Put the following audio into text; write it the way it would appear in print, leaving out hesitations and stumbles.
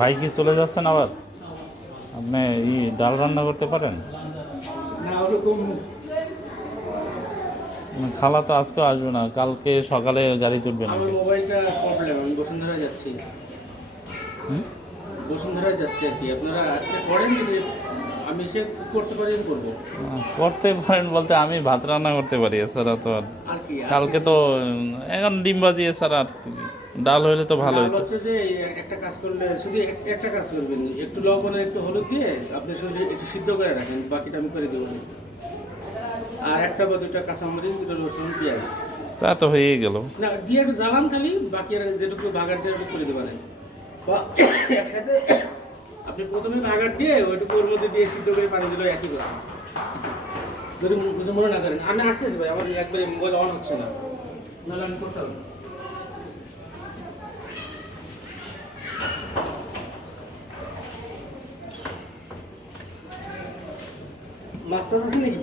ভাই কি চলে যাচ্ছেন আবার? আপনি ডাল রান্না করতে পারেন? না ওরকম খালা তো আজকে আসবে না, কালকে সকালে গাড়ি তুলবে না। আমার মোবাইলটা প্রবলেম, আমি বসুন্ধরায় যাচ্ছি। বসুন্ধরায় যাচ্ছি আর কি। আপনারা আজকে করেন, যদি আমি এসে করতে পারি করবো। করতে পারেন বলতে আমি ভাত রান্না করতে পারি, এছাড়া তো আর আর কি কালকে তো এখন ডিম বাজি, এছাড়া আর কি। ডাল হইলে তো ভালো ডাল হতো। হচ্ছে যে একটা কাজ করলে শুধু একটা কাজ করবেন, একটু লবণ আর একটু হলুদ দিয়ে আপনি শুধু একটু সিদ্ধ করে রাখেন, বাকিটা আমি করে দেবো। আর একটা বা দুইটা কাঁচামরিচ, দুটো রসুন, পেঁয়াজ তা তো হয়েই গেল। না দিয়ে একটু জ্বালান খালি, বাকি আর যেটুকু ভাগার দিয়ে ওটুকু করে দেবেন। বা একসাথে আপনি প্রথমে ভাগার দিয়ে ওইটুকু ওর মধ্যে দিয়ে সিদ্ধ করে পানি দিল, একই কথা। যদি কিছু মনে না করেন, আমি আসতেছি ভাই, আমার একবারে মোবাইল অন হচ্ছে না, নাহলে আমি করতে হবে। মাছটা আছে নাকি?